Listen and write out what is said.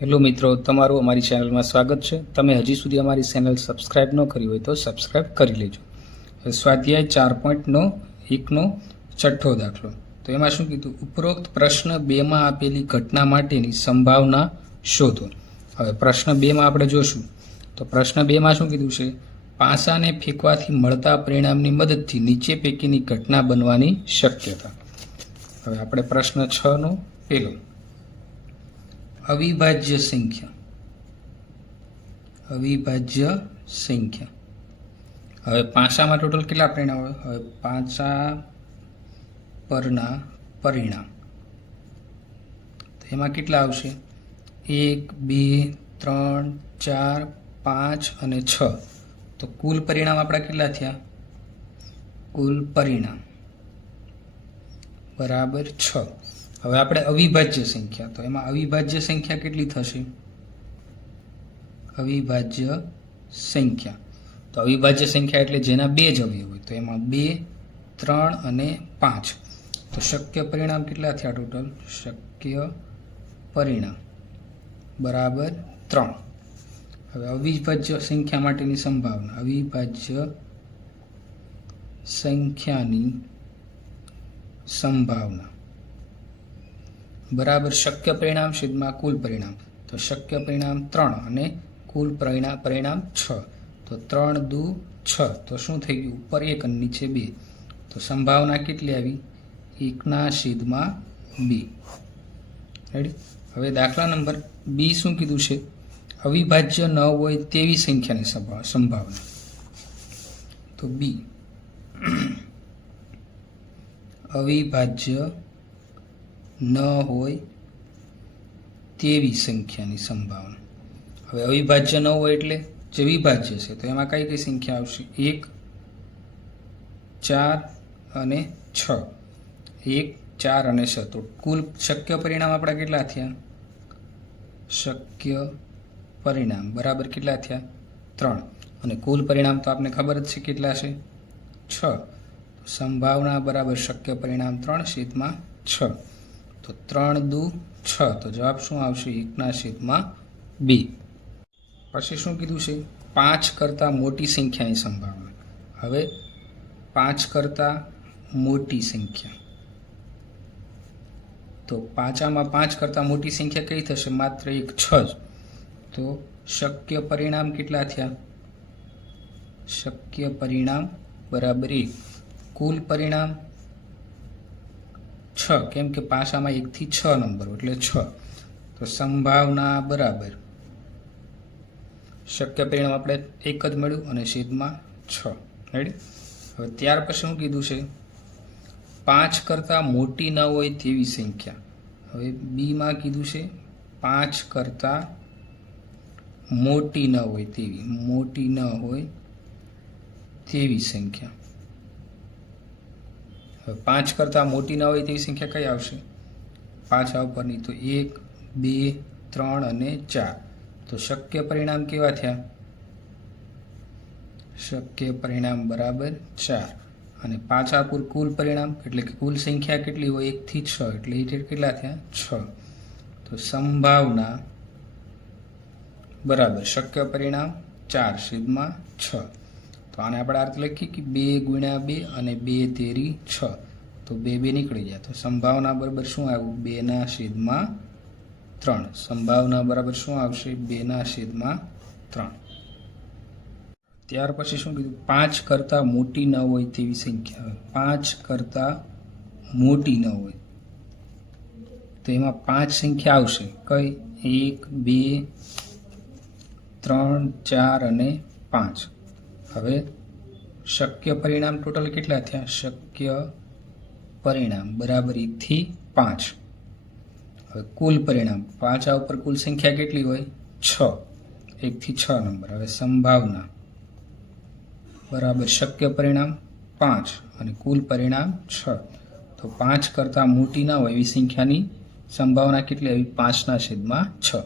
Hello મિત્રો, તમારું અમારી ચેનલમાં સ્વાગત છે। તમે હજી સુધી અમારી ચેનલ સબસ્ક્રાઇબ ન કરી હોય તો સબસ્ક્રાઇબ કરી લેજો। સ્વાધ્યાય 4.1નો છઠ્ઠો દાખલો। તો એમાં શું કીધું? ઉપરોક્ત પ્રશ્ન 2માં આપેલી ઘટના માટેની સંભાવના શોધો। હવે પ્રશ્ન 2માં આપણે જોશું તો પ્રશ્ન 2માં શું કીધું છે? પાસાને ફેંકવાથી મળતા પરિણામની મદદથી નીચે પૈકીની ઘટના બનવાની શક્યતા। હવે આપણે પ્રશ્ન 6નો પહેલો अविभाज्य संख्या। अविभाज्य संख्या હવે પાસામાં ટોટલ કેટલા પરિણામ હોય? હવે પાસા પરના પરિણામ તો એમાં કેટલા આવશે? 1 2 3 4 5 અને 6। તો કુલ પરિણામ આપણા કેટલા થયા? કુલ પરિણામ બરાબર 6। હવે આપણે અવિભાજ્ય સંખ્યા, તો એમાં અવિભાજ્ય સંખ્યા કેટલી થશે? અવિભાજ્ય સંખ્યા તો અવિભાજ્ય સંખ્યા એટલે જેના બે જ અવયવ હોય, તો એમાં 2 3 અને 5। તો શક્ય પરિણામ કેટલા થયા ટોટલ? શક્ય પરિણામ બરાબર 3। હવે અવિભાજ્ય સંખ્યા માટેની સંભાવના, અવિભાજ્ય સંખ્યાની સંભાવના બરાબર શક્ય પરિણામ છેદમાં કુલ પરિણામ। તો શક્ય પરિણામ 3 અને કુલ પરિણામ 6। તો 3 2 6। તો શું થઈ ગયું? ઉપર 1 અને નીચે 2। તો સંભાવના કેટલી આવી? 1/2। રેડી? હવે દાખલા નંબર 2 શું કીધું છે? અવિભાજ્ય ન હોય તેવી સંખ્યાની સંભાવના। તો બી અવિભાજ્ય ન હોય તેવી સંખ્યાની સંભાવના। હવે અવિભાજ્ય ન હોય એટલે જે વિભાજ્ય છે, તો એમાં કઈ કઈ સંખ્યા આવશે? 1 4 અને 6। 1 4 અને 6। તો કુલ શક્ય પરિણામ આપણા કેટલા થયા? શક્ય પરિણામ બરાબર કેટલા થયા? 3। અને કુલ પરિણામ તો આપને ખબર જ છે કેટલા છે? 6। સંભાવના બરાબર શક્ય પરિણામ 3/6। તો 3 2 6। તો જવાબ શું આવશે? 1/2। પછી શું કીધું છે? 5 કરતાં મોટી સંખ્યાની સંભાવના। હવે 5 કરતાં મોટી સંખ્યા, તો 5 કરતાં મોટી સંખ્યા કઈ થશે? માત્ર 1 6 જ। તો શક્ય પરિણામ કેટલા થયા? શક્ય પરિણામ બરાબર 1। કુલ પરિણામ 6, કેમ કે પાસામાં 1 થી 6 નંબર એટલે 6। તો સંભાવના બરાબર શક્ય પરિણામ આપણે 1 જ મળ્યું અને છેદમાં 6। રેડી? હવે ત્યાર પછી શું કીધું છે? 5 કરતાં મોટી ન હોય તેવી સંખ્યા। હવે બીમાં કીધું છે 5 કરતાં મોટી ન હોય તેવી સંખ્યા। 5 કરતાં મોટી ન હોય તેવી સંખ્યા કઈ આવશે? પાછા ઉપરની, તો 1 2 3 અને 4। તો શક્ય પરિણામ કેવા થયા? શક્ય પરિણામ બરાબર 4। અને પાછા કુલ પરિણામ એટલે કે કુલ સંખ્યા કેટલી હોય? 1 થી 6 એટલે એ કેટલા થયા? 6। તો સંભાવના બરાબર શક્ય પરિણામ 4/6। તો આને આપણે અર્થ લખીએ કે 2 × 2 અને 2 તેરી 6। તો 2 નીકળી જાય। તો સંભાવના બરાબર શું આવ્યું? 2/3। સંભાવના બરાબર શું આવશે? 2/3। ત્યાર પછી શું કીધું? 5 કરતાં મોટી ન હોય તેવી સંખ્યા। 5 કરતાં મોટી ન હોય તો એમાં 5 સંખ્યા આવશે કઈ? 1 2 3 4 અને 5। હવે શક્ય પરિણામ ટોટલ કેટલા થયા? શક્ય પરિણામ બરાબર 1 થી 5। હવે કુલ પરિણામ 5 ઉપર કુલ સંખ્યા કેટલી હોય? 6, 1 થી 6 નંબર। હવે સંભાવના બરાબર શક્ય પરિણામ 5 અને કુલ પરિણામ 6। તો 5 કરતાં મોટી ના હોય એવી સંખ્યાની સંભાવના કેટલી આવી? 5/6।